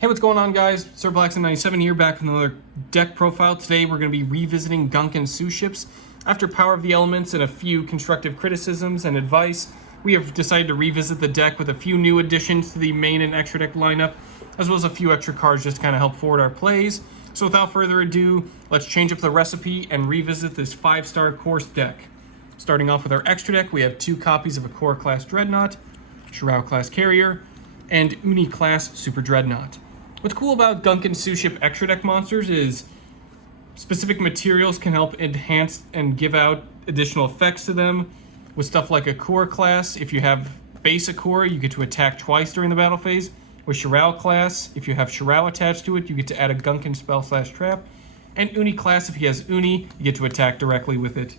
Hey, what's going on, guys? Sir Blackson97 here, back with another deck profile. Today we're going to be revisiting Gunkan Suships. After Power of the Elements and a few constructive criticisms and advice, we have decided to revisit the deck with a few new additions to the main and extra deck lineup, as well as a few extra cards just to kind of help forward our plays. So without further ado, let's change up the recipe and revisit this 5-star course deck. Starting off with our extra deck, we have 2 copies of Akora class Dreadnought, Shirao class Carrier, and Uni class Super Dreadnought. What's cool about Gunkan Suship extra deck monsters is specific materials can help enhance and give out additional effects to them. With stuff like Akora class, if you have base Akora, you get to attack twice during the battle phase. With Shirao class, if you have Shirao attached to it, you get to add a Gunkan spell / trap. And Uni class, if he has Uni, you get to attack directly with it.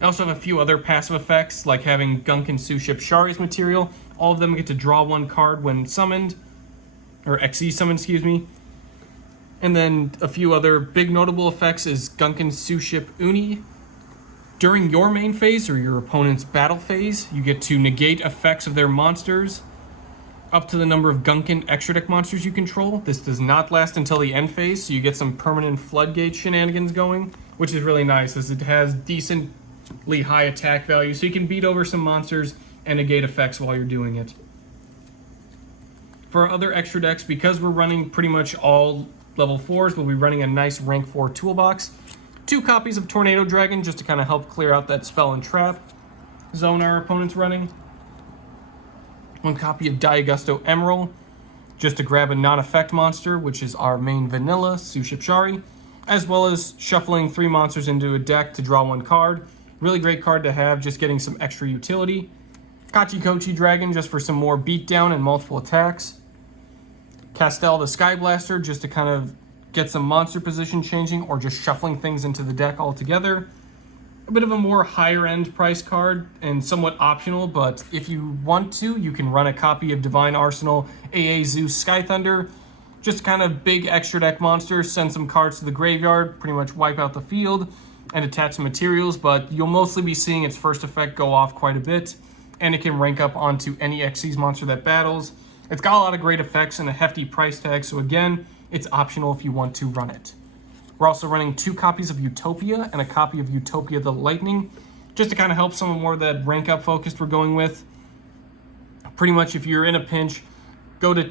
I also have a few other passive effects, like having Gunkan Suship Shari's material. All of them get to draw 1 card when summoned. Or XE summon, excuse me. And then a few other big notable effects is Gunkan Suship Uni. During your main phase or your opponent's battle phase, you get to negate effects of their monsters up to the number of Gunkan extra deck monsters you control. This does not last until the end phase, so you get some permanent floodgate shenanigans going, which is really nice as it has decently high attack value, so you can beat over some monsters and negate effects while you're doing it. For our other extra decks, because we're running pretty much all level 4s, we'll be running a nice rank 4 toolbox. 2 copies of Tornado Dragon, just to kind of help clear out that spell and trap zone our opponent's running. 1 copy of Diagusto Emerald, just to grab a non-effect monster, which is our main vanilla, Suship Shari, as well as shuffling 3 monsters into a deck to draw 1 card. Really great card to have, just getting some extra utility. Kachikochi Dragon, just for some more beatdown and multiple attacks. Castel the Sky Blaster, just to kind of get some monster position changing or just shuffling things into the deck altogether. A bit of a more higher end price card and somewhat optional, but if you want to, you can run a copy of Divine Arsenal AA Zeus Sky Thunder. Just kind of big extra deck monster, send some cards to the graveyard, pretty much wipe out the field and attach some materials, but you'll mostly be seeing its first effect go off quite a bit, and it can rank up onto any Xyz monster that battles. It's got a lot of great effects and a hefty price tag, so again, it's optional if you want to run it. We're also running 2 copies of Utopia and a copy of Utopia the Lightning, just to kind of help some more of that rank up focus we're going with. Pretty much if you're in a pinch, go to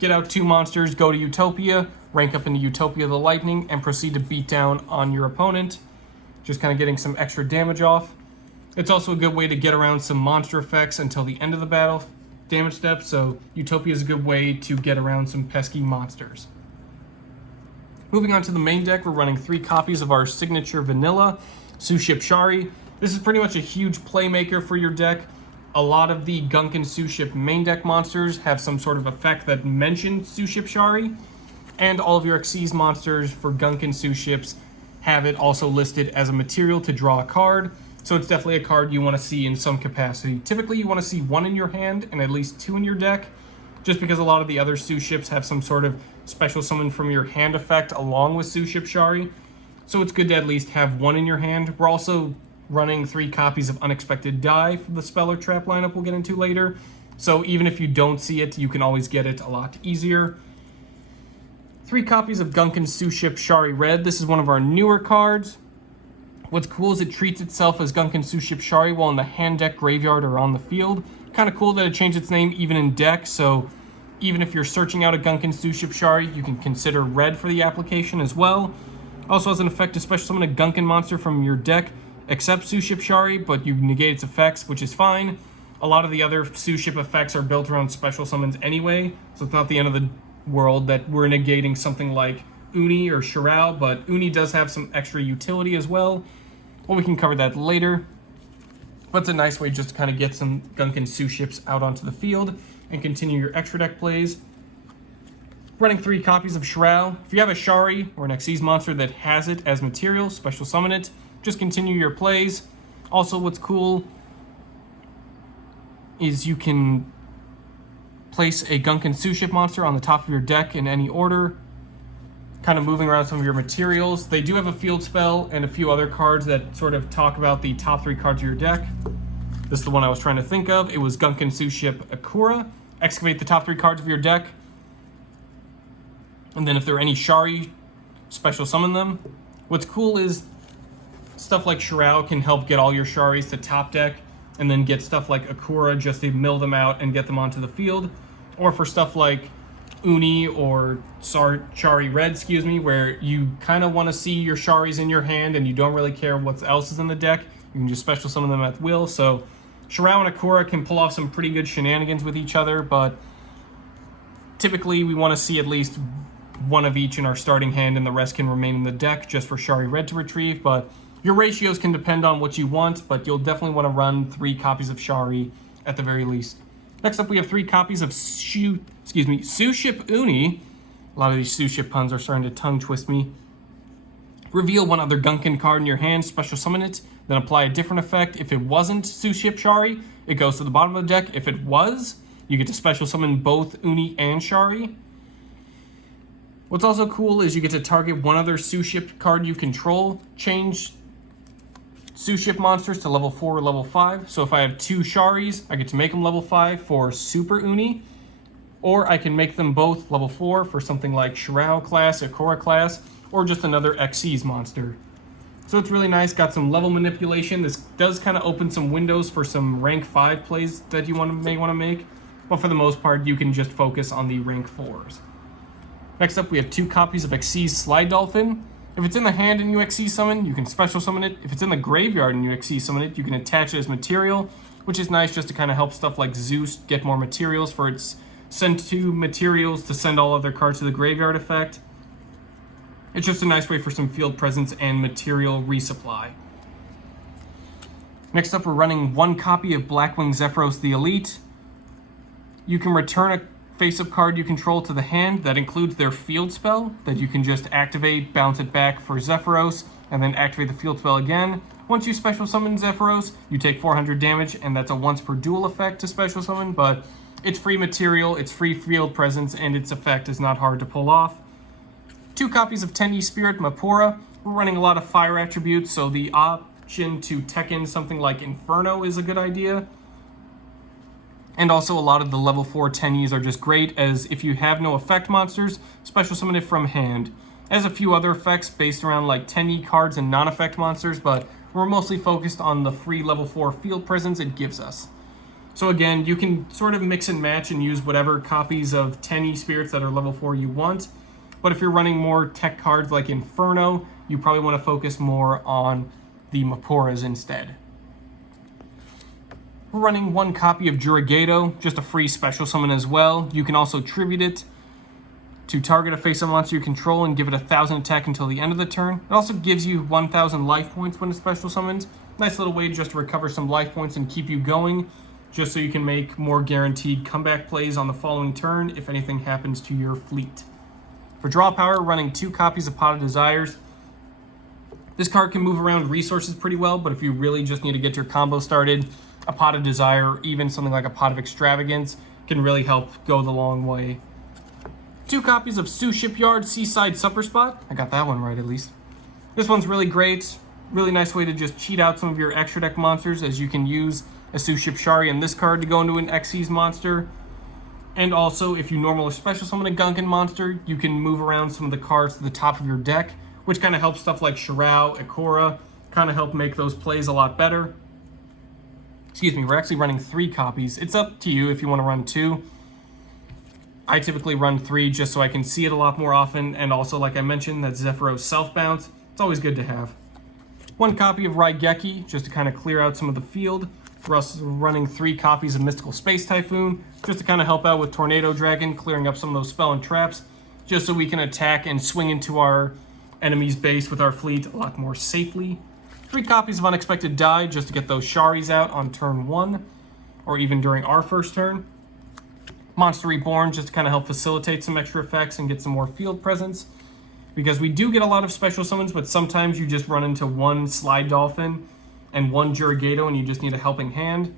get out 2 monsters, go to Utopia, rank up into Utopia the Lightning, and proceed to beat down on your opponent, just kind of getting some extra damage off. It's also a good way to get around some monster effects until the end of the battle damage step, so Utopia is a good way to get around some pesky monsters. Moving on to the main deck, we're running 3 copies of our signature vanilla, Suship Shari. This is pretty much a huge playmaker for your deck. A lot of the Gunkan Suship main deck monsters have some sort of effect that mentions Suship Shari, and all of your Xyz monsters for Gunkan Suships have it also listed as a material to draw a card. So it's definitely a card you want to see in some capacity. Typically, you want to see 1 in your hand and at least 2 in your deck, just because a lot of the other Suships have some sort of special summon from your hand effect along with Suship Shari. So it's good to at least have 1 in your hand. We're also running 3 copies of Unexpected Die for the spell or trap lineup we'll get into later. So even if you don't see it, you can always get it a lot easier. 3 copies of Gunkan Suship Shari Red. This is one of our newer cards. What's cool is it treats itself as Gunkan Suship Shari while in the hand deck, graveyard, or on the field. Kind of cool that it changed its name even in deck, so even if you're searching out a Gunkan Suship Shari, you can consider red for the application as well. Also has an effect to special summon a Gunkan monster from your deck, except Suship Shari, but you negate its effects, which is fine. A lot of the other Suship effects are built around special summons anyway, so it's not the end of the world that we're negating something like Uni or Shirao, but Uni does have some extra utility as well. Well, we can cover that later. But it's a nice way just to kind of get some Gunkan Suships out onto the field and continue your extra deck plays. Running 3 copies of Shirao. If you have a Shari or an Xyz monster that has it as material, special summon it. Just continue your plays. Also, what's cool is you can place a Gunkan Suship monster on the top of your deck in any order, kind of moving around some of your materials. They do have a field spell and a few other cards that sort of talk about the top 3 cards of your deck. This is the one I was trying to think of. It was Gunkan Suship Akora. Excavate the top 3 cards of your deck. And then if there are any Shari, special summon them. What's cool is stuff like Shirao can help get all your Sharis to top deck, and then get stuff like Akura just to mill them out and get them onto the field. Or for stuff like Uni or Shari Red, where you kind of want to see your Sharis in your hand and you don't really care what else is in the deck. You can just special summon them at will. So Shirao and Akura can pull off some pretty good shenanigans with each other, but typically we want to see at least one of each in our starting hand, and the rest can remain in the deck just for Shari Red to retrieve. But your ratios can depend on what you want, but you'll definitely want to run 3 copies of Shari at the very least. Next up, we have 3 copies of Suship Uni. A lot of these Suship puns are starting to tongue twist me. Reveal one other Gunkan card in your hand, special summon it, then apply a different effect. If it wasn't Suship Shari, it goes to the bottom of the deck. If it was, you get to special summon both Uni and Shari. What's also cool is you get to target one other Suship card you control, change Suship monsters to level 4 or level 5. So if I have 2 Sharis, I get to make them level 5 for Super Uni, or I can make them both level 4 for something like Shirao class, Akura class, or just another Xyz monster. So it's really nice, got some level manipulation. This does kind of open some windows for some rank 5 plays that you may want to make, but for the most part, you can just focus on the rank 4s. Next up, we have 2 copies of Xyz Slide Dolphin. If it's in the hand and you Xyz summon, you can special summon it. If it's in the graveyard and you Xyz summon it, you can attach it as material, which is nice just to kind of help stuff like Zeus get more materials for its send 2 materials to send all other cards to the graveyard effect. It's just a nice way for some field presence and material resupply. Next up, we're running 1 copy of Blackwing Zephyros the Elite. You can return a face-up card you control to the hand that includes their field spell that you can just activate, bounce it back for Zephyros, and then activate the field spell again. Once you special summon Zephyros, you take 400 damage, and that's a once per duel effect to special summon, but it's free material, it's free field presence, and its effect is not hard to pull off. 2 copies of Tenyi Spirit Mapura. We're running a lot of fire attributes, so the option to tech in something like Inferno is a good idea. And also a lot of the level 4 Tenyis are just great, as if you have no effect monsters, special summon it from hand. It has a few other effects based around like Tenyi cards and non-effect monsters, but we're mostly focused on the free level 4 field presence it gives us. So again, you can sort of mix and match and use whatever copies of Tenyi spirits that are level 4 you want. But if you're running more tech cards like Inferno, you probably want to focus more on the Mapuras instead. We're running 1 copy of YuGiOh, just a free special summon as well. You can also tribute it to target a face-up monster you control and give it 1,000 attack until the end of the turn. It also gives you 1,000 life points when it's special summoned. Nice little way just to recover some life points and keep you going, just so you can make more guaranteed comeback plays on the following turn if anything happens to your fleet. For draw power, running 2 copies of Pot of Desires. This card can move around resources pretty well, but if you really just need to get your combo started, a Pot of Desire, or even something like a Pot of Extravagance, can really help go the long way. 2 copies of Suship Yard Seaside Supper Spot. I got that one right at least. This one's really great. Really nice way to just cheat out some of your extra deck monsters, as you can use a Suship Shari and this card to go into an Xyz monster. And also, if you normal or special summon a Gunkan monster, you can move around some of the cards to the top of your deck, which kind of helps stuff like Shirao, Akura, kind of help make those plays a lot better. We're actually running 3 copies. It's up to you if you want to run 2. I typically run 3 just so I can see it a lot more often, and also, like I mentioned, that Zephyros self-bounce. It's always good to have. 1 copy of Raigeki, just to kind of clear out some of the field. For us, running 3 copies of Mystical Space Typhoon, just to kind of help out with Tornado Dragon, clearing up some of those spell and traps, just so we can attack and swing into our enemy's base with our fleet a lot more safely. 3 copies of Unexpected Die, just to get those Sharis out on turn 1, or even during our first turn. Monster Reborn, just to kind of help facilitate some extra effects and get some more field presence. Because we do get a lot of special summons, but sometimes you just run into 1 Slide Dolphin and 1 YuGiOh, and you just need a helping hand.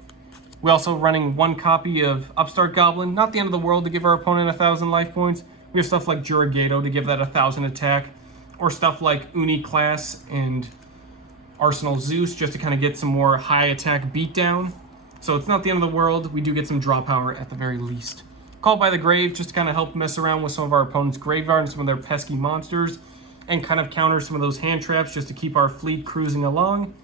We're also running 1 copy of Upstart Goblin. Not the end of the world to give our opponent 1,000 life points. We have stuff like YuGiOh to give that 1,000 attack, or stuff like Uni Class and Arsenal Zeus, just to kind of get some more high attack beatdown. So it's not the end of the world. We do get some draw power at the very least. Call by the Grave, just to kind of help mess around with some of our opponent's graveyard and some of their pesky monsters, and kind of counter some of those hand traps just to keep our fleet cruising along.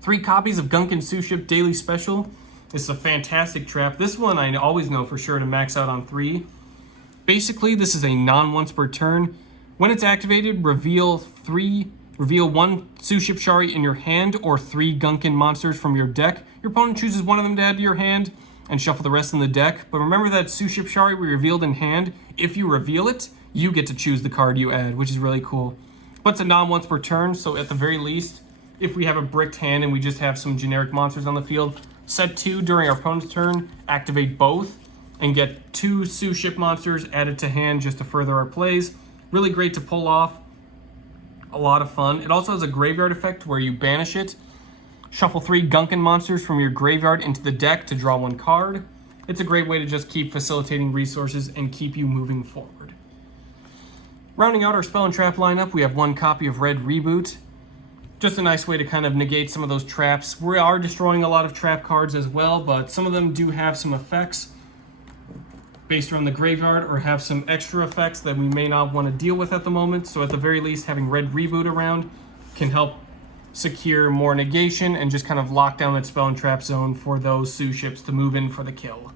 3 copies of Gunkan Suship Daily Special. This is a fantastic trap. This one I always know for sure to max out on 3. Basically, this is a non-once per turn. When it's activated, reveal 1 Suship Shari in your hand or 3 Gunkan monsters from your deck. Your opponent chooses one of them to add to your hand and shuffle the rest in the deck. But remember that Suship Shari we revealed in hand, if you reveal it, you get to choose the card you add, which is really cool. But it's a non-once per turn, so at the very least, if we have a bricked hand and we just have some generic monsters on the field, set 2 during our opponent's turn, activate both, and get 2 Suship monsters added to hand just to further our plays. Really great to pull off. A lot of fun. It also has a graveyard effect where you banish it, shuffle 3 Gunkan monsters from your graveyard into the deck to draw 1 card. It's a great way to just keep facilitating resources and keep you moving forward. Rounding out our spell and trap lineup, we have 1 copy of Red Reboot. Just a nice way to kind of negate some of those traps. We are destroying a lot of trap cards as well, but some of them do have some effects based around the graveyard or have some extra effects that we may not want to deal with at the moment. So at the very least, having Red Reboot around can help secure more negation and just kind of lock down that spell and trap zone for those Suships to move in for the kill.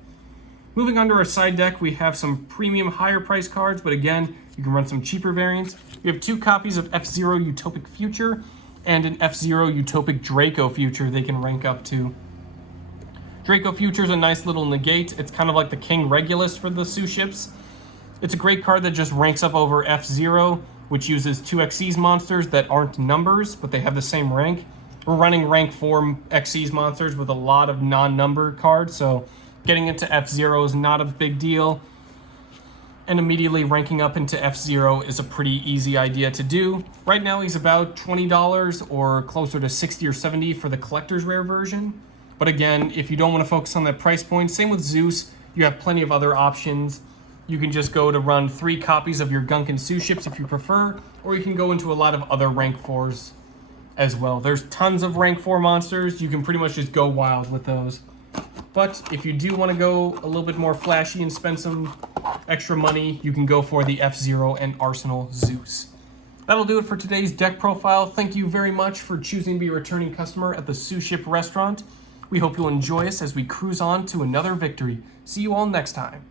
Moving on to our side deck, we have some premium higher price cards, but again, you can run some cheaper variants. We have 2 copies of F-Zero Utopic Future and an F-Zero Utopic Draco Future they can rank up to. Draco Future is a nice little negate. It's kind of like the King Regulus for the Suships. It's a great card that just ranks up over F-Zero, which uses 2 Xyz monsters that aren't numbers, but they have the same rank. We're running rank 4 Xyz monsters with a lot of non-number cards, so getting into F-Zero is not a big deal. And immediately ranking up into F-Zero is a pretty easy idea to do. Right now he's about $20 or closer to $60 or $70 for the collector's rare version. But again, if you don't want to focus on that price point, same with Zeus, you have plenty of other options. You can just go to run 3 copies of your Gunkan Suships if you prefer, or you can go into a lot of other rank 4s as well. There's tons of rank 4 monsters. You can pretty much just go wild with those. But if you do want to go a little bit more flashy and spend some extra money, you can go for the F-Zero and Arsenal Zeus. That'll do it for today's deck profile. Thank you very much for choosing to be a returning customer at the Suship restaurant. We hope you'll enjoy us as we cruise on to another victory. See you all next time.